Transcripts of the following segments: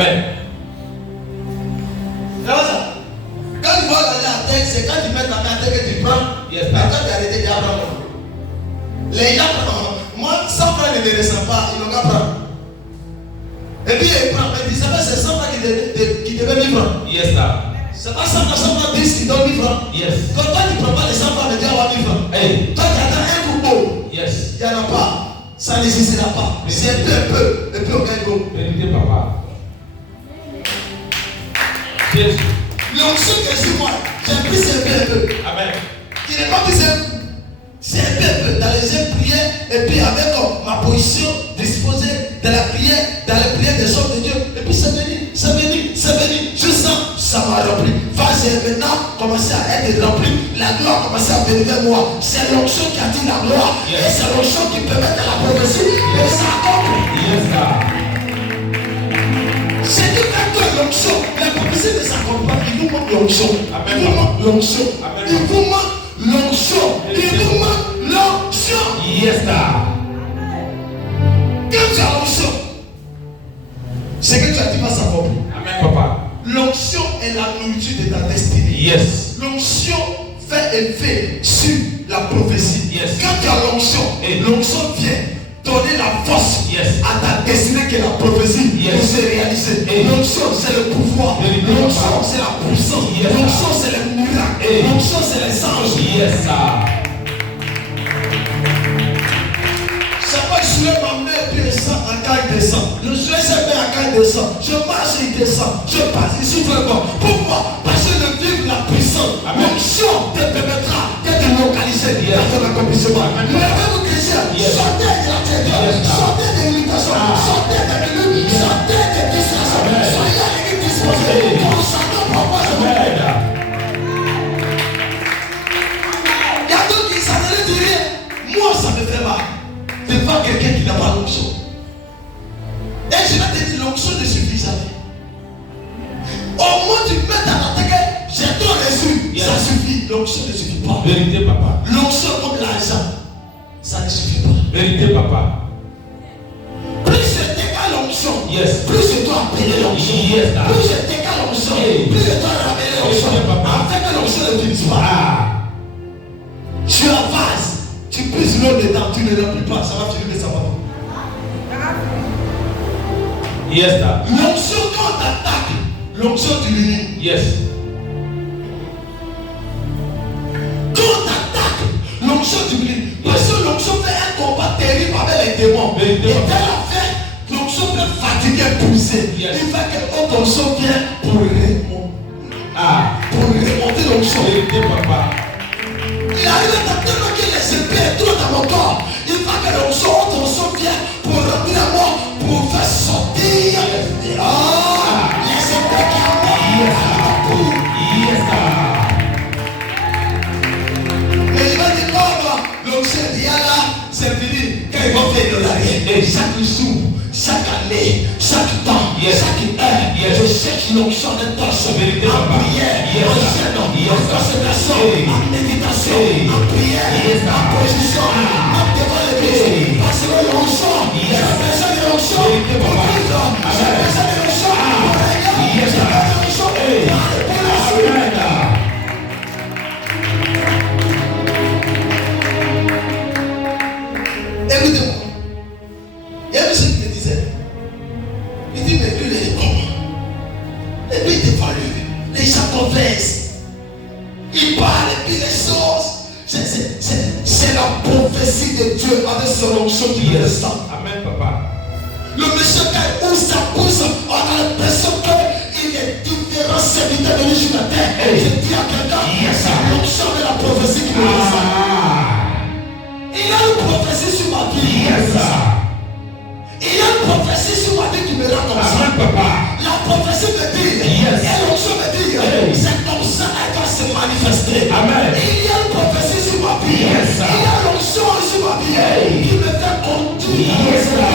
Amen. Quand tu vois aller à terre, c'est quand tu mets ta main à terre que tu prends. Yes, Mais quand tu as arrêté, tu as pris. Les gens prennent. Moi, 100 francs ne me descend pas, ils n'ont qu'à prendre. Et puis ils prennent. Mais tu savais, c'est 100 francs qui devaient 1000 francs. Yes, sir. C'est pas 100 francs 10 qui donnent 1000 francs. Yes. Quand toi tu ne prends pas les 100 francs, tu vas avoir 1000 francs. Hey. Toi tu attends un coup beau. Yes. Il n'y en a pas. Ça n'existera pas. C'est peu à peu. Et puis on gagne beau. Vérité, papa. Jésus. L'onction que je suis moi, j'ai pris c'est peu à peu. Amen. Il n'est pas plus c'est un peu à peu. Dans les jeunes prières, et puis avec ma position disposée dans la prière, dans les prières des hommes de Dieu. Et puis c'est venu, c'est venu, c'est venu. Je sens, ça m'a rempli. Vas-y, maintenant, commencer à être rempli. La gloire commence à venir vers moi. C'est l'onction qui attire la gloire. Yes. Et c'est l'onction qui permet de la prophétie. Et ça accomplit. Yes, sir. C'est tout un peu l'onction. La prophétie ne s'accompagne pas. Il vous manque l'onction. Amen. Il vous manque l'onction. Amen. Il vous manque l'onction. Il vous manque l'onction. Yes, sir. Quand tu as l'onction, c'est que tu as dit pas s'accomplir. Amen, papa. L'onction est la nourriture de ta destinée. Yes. L'onction fait effet sur la prophétie. Yes. Quand tu as l'onction, Hey. l'onction vient donner la force Yes. à ta destinée que la prophétie Yes. pour se réaliser. Hey. L'onction c'est le pouvoir. Vérité, L'onction papa. c'est la puissance. Yes. L'onction c'est les miracles. Hey. L'onction c'est les anges. Yes, sir. C'est pas je lève ma main et puis le sang en cas il descend. Je lève cette main en cas il descend. Je marche et il descend. Je passe, il souffle encore. Pourquoi? Parce que le vivre la puissance. Amen. L'onction te permettra d'être localisé Yes. dans ton accomplissement. Amen. Levez-vous chrétiens. Yes. Sortez de la terreur. Yes. Sortez des limitations. Sortez des minutes. Yes. Sortez des distractions. Amen. Soyez à l'église disposée. Hey. Pour le château propose. Amen. Il y a d'autres qui s'en allaient dire, moi ça me fait mal de voir quelqu'un qui n'a pas l'onction. Et je vais te dire, l'onction ne suffit jamais. Au moins tu mets dans ta tête que j'ai tout reçu, Yes. ça suffit. L'onction ne suffit pas. Vérité, papa. L'onction comme l'argent, ça ne suffit pas. Vérité, papa. Plus je t'égale l'onction, Yes. plus je dois appeler l'onction. Yes, sir. Plus je t'égale l'onction, Hey. plus je dois ramener l'onction. Yes, papa. Afin que l'onction ne finisse pas. Ah. Tu la vase, tu puisses l'eau dedans, tu ne remplis pas, ça va finir de ça va. Yes, sir. L'onction quand on t'attaque, l'onction tu l'unis. Yes. Quand on t'attaque, l'onction tu l'unis. Parce que l'onction fait un combat terrible avec les démons. Et Vérité, dès papa. la fin, l'onction peut fatiguer, pousser. Yes. Il fait que quand l'onction vient pour remonter, Ah. pour remonter l'onction. Vérité, papa. Il arrive à tellement que les épées trop dans mon corps. Il va que l'onction vient pour remplir la mort, pour faire sortir. Ah, les épées qui amènent. Yes, sir. Mais il va dire, oh, l'onction dit, là, c'est fini. Quand ils vont faire de l'arrière, chaque jour, chaque année, chaque temps, Yes. chaque heure, Yes. je cherche l'onction de torche. Vérité, En papa. prière, Yes. en jeûne, Yes. en consécration, Hey. en méditation, Hey. en prière, Yes. en position, en devant l'église. Hey. Parce que l'onction, Yes. j'ai besoin de l'onction Vérité, pour papa. vivre. J'ai Amen. besoin de l'onction pour régner. Yes. J'ai besoin de l'onction Hey. pour la suite. Amen. Écoutez-moi. Il y a un monsieur qui me disait, il dit, mais lui, il est comment? Et puis il t'évalue. Les gens conversent. Ils parlent et puis les choses. C'est la prophétie de Dieu avec son onction qui me Yes. descend. Amen, papa. Le monsieur qui ouvre sa bouche, on a l'impression qu'il est différent serviteur venu sur la terre. Hey. Je dis à quelqu'un, Yes. c'est l'onction de la prophétie qui me descend. Ah. Il y a une prophétie sur ma vie. Yes, sir. Il y a une prophétie sur ma vie qui me rend comme ça. Amen, papa. La prophétie me dit, Yes. et l'onction me dit, Hey. c'est comme ça elle va se manifester. Amen. Il y a une prophétie sur ma vie. Yes, sir. Il y a l'onction sur ma vie Hey. qui me fait conduire. Yes, sir.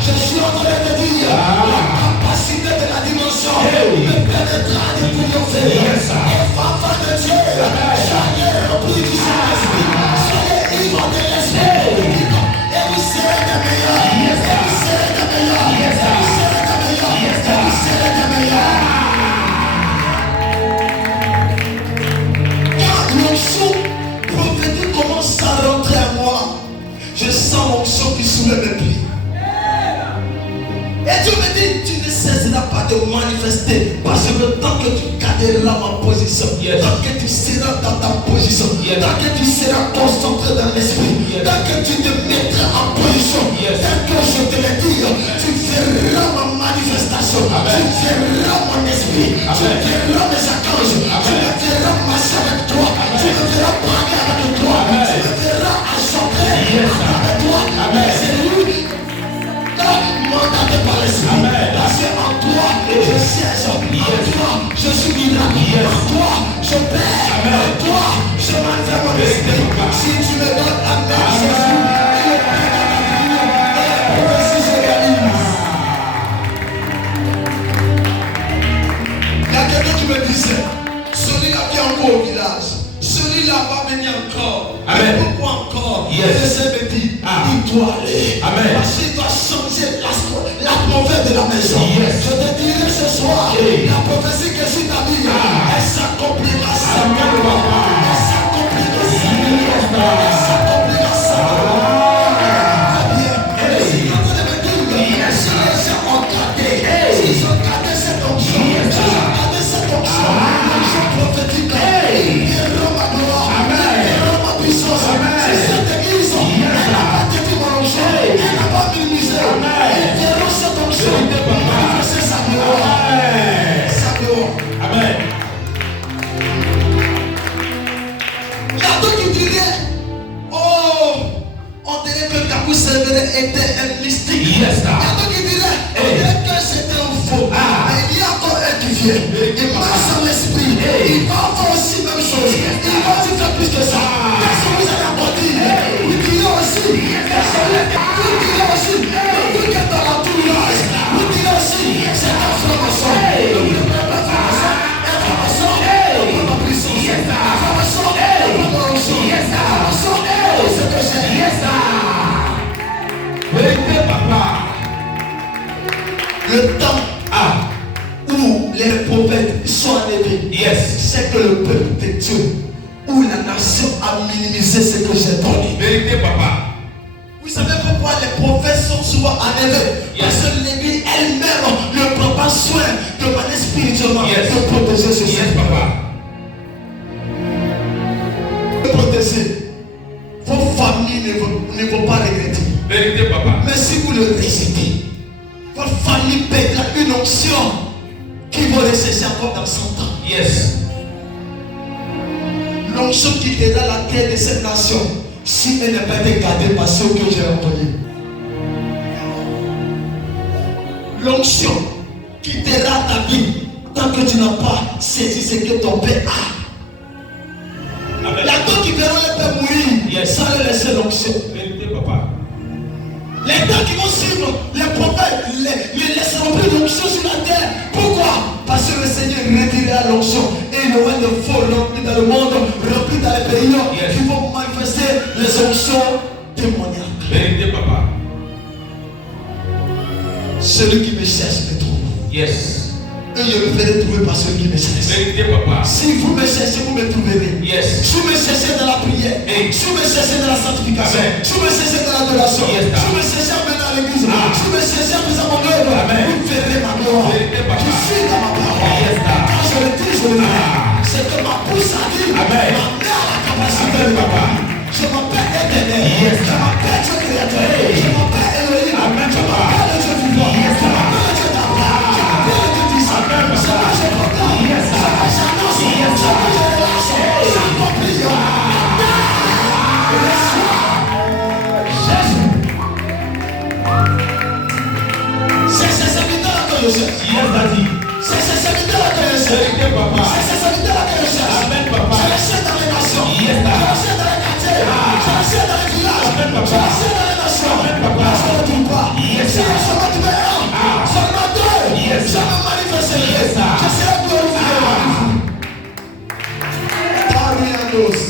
Je suis en train de dire, Ah. la capacité de la dimension Hey. me permettra de triompher. Yes, sir. Et enfant de Dieu, soyez remplis du Saint-Esprit. Soyez ivres de l'Esprit. Et vous serez des meilleurs. Yes, sir. Et vous serez des meilleurs. Yes, sir. Et vous serez des meilleurs. Yes, sir. Et vous serez rester. Parce que tant que tu garderas ma position, tant que tu seras dans ta position, tant que tu seras concentré dans l'esprit, tant que tu te mettras en position, tant que je te le dis, tu verras ma manifestation, tu verras mon esprit, tu verras mes archanges, tu me verras marcher avec toi, tu me verras parler avec toi, tu me verras chanter avec toi. C'est lui mandaté par l'esprit. Parce qu'en toi, je siège. En toi, je suis miracle. En toi, je paie. En toi, je maintiens mon esprit. Si tu me donnes un amen, Jésus, je paie dans ta prière. Et la prophétie se réalise. Il y a quelqu'un qui me disait, celui-là qui est encore au village, celui-là va venir encore. Amen. Et pourquoi encore? Yes. Le Seigneur me dit, il doit aller. Amen. Parce qu'il doit changer l'atmosphère de la maison. Yes. Je te dirai ce soir, la prophétie que je t'ai dit, elle s'accomplira simplement. Elle s'accomplira simplement. Elle s'accomplira simplement. Si les gens ont gardé, s'ils ont gardé cette onction, s'ils ont gardé cette onction, l'onction prophétique, ils verront ma gloire, ils verront ma puissance. Si cette église, elle n'a pas détruit mon onction, elle n'a pas minimisé, ils verront cette onction, manifester sa gloire. Sa gloire. Amen. Il y a d'autres qui diraient, oh, on dirait que Kakou Sévéré était un mystique. Il y a d'autres qui diraient, on dirait que c'était un faux. Mais il y a encore un qui vient. Il marche dans l'esprit. Il va faire aussi la même chose. Il va aussi faire plus que ça. Qu'est-ce que vous avez apporté? Vous direz aussi. Vous direz aussi. Vous qui êtes dans la tournage. Vous direz aussi. C'est un franc-maçon. Ne voulez pas faire franc-maçon. Un franc-maçon. Pour ma puissance. Un franc-maçon. Pour ma onction. Un franc-maçon. Pour ce que j'ai. Vérité, papa. Le temps où les prophètes sont enlevés, c'est que le peuple de Dieu, où la nation a minimisé ce que j'ai donné. Vérité, papa. Vous savez pourquoi les prophètes sont souvent enlevés? Parce que l'église elle-même ne prend pas soin de manière spirituellement de protéger ce Yes, papa. De protéger. Vos familles ne vont pas regretter. Vérité, papa. Mais si vous le récitez, votre famille perdra une onction qui va rester encore dans 100 ans. Yes. L'onction qui quittera la terre de cette nation si elle n'a pas été gardée par ceux que j'ai envoyés. L'onction quittera ta vie tant que tu n'as pas saisi ce que ton père a. Amen. La temps qui verront les pères mourir sans leur laisser l'onction. Vérité, papa. Les temps qui vont suivre, les prophètes ne laisseront plus l'onction sur la terre. Pourquoi? Parce que le Seigneur retirera l'onction et il y aura de faux remplis dans le monde, remplis dans les pays qui vont manifester les onctions démoniaques. Vérité, papa. Celui qui me cherche me trouve. Yes. Et je me ferai trouver par celui qui me cherche. Vérité, papa. Si vous me cherchez, vous me trouverez. Yes. Si vous me cherchez dans la prière, si vous me cherchez dans la sanctification, si vous me cherchez dans l'adoration, si vous me cherchez en venant à l'église, si vous me cherchez en faisant mon œuvre, vous verrez ma gloire. Je suis dans ma parole. Quand je le dis, je le dis. C'est que ma bouche a dit, ma mère a la capacité de papa. Je m'appelle Éternel. Je m'appelle Dieu créateur. Je m'appelle Elohim. Je m'appelle Dieu vivant. Je m'appelle Dieu d'Abraham. Je m'appelle Dieu d'Isaac. C'est moi je proclame. C'est moi j'annonce. C'est moi je relâche. J'accomplis. C'est ces serviteurs que je cherche. C'est ces serviteurs que je cherche. C'est ces serviteurs que je cherche. Je les cherche dans les nations. Je les cherche dans les quartiers. Je les cherche dans les villages. Je les cherche dans les nations. Je ne trouve pas. Si je seulement trouvé un, seulement deux, je me manifesterai. Je serai glorifié.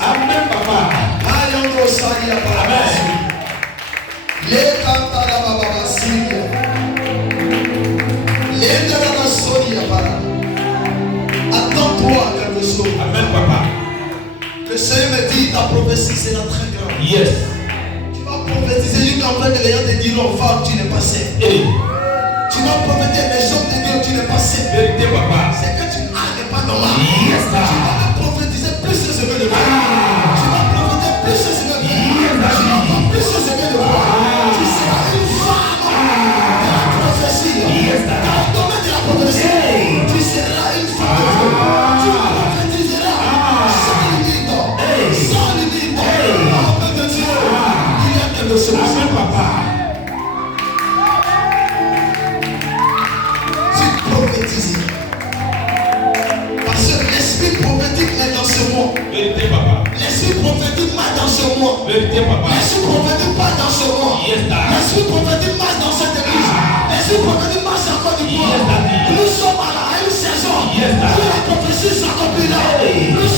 Amen, papa. Attends-toi quelque chose. Amen, papa. Le Seigneur me dit ta prophétie sera très grande. Yes. Tu vas prophétiser jusqu'à en fait que les gens te diront femme tu n'es pas saint. Hey. Tu vas prophétiser les gens te diront tu n'es pas saint. Vérité, papa. prophétiser. Parce que l'esprit prophétique est dans ce monde. Vérité, papa. L'esprit prophétique marche dans ce monde. Vérité, papa. L'esprit prophétique marche dans ce monde. Yes, Dad. L'esprit prophétique marche dans cette église. L'esprit prophétique marche en Côte d'Ivoire. Yes, Daddy. Nous sommes à une saison Yes, Dad. où la prophétie s'accomplira. Hey. Nous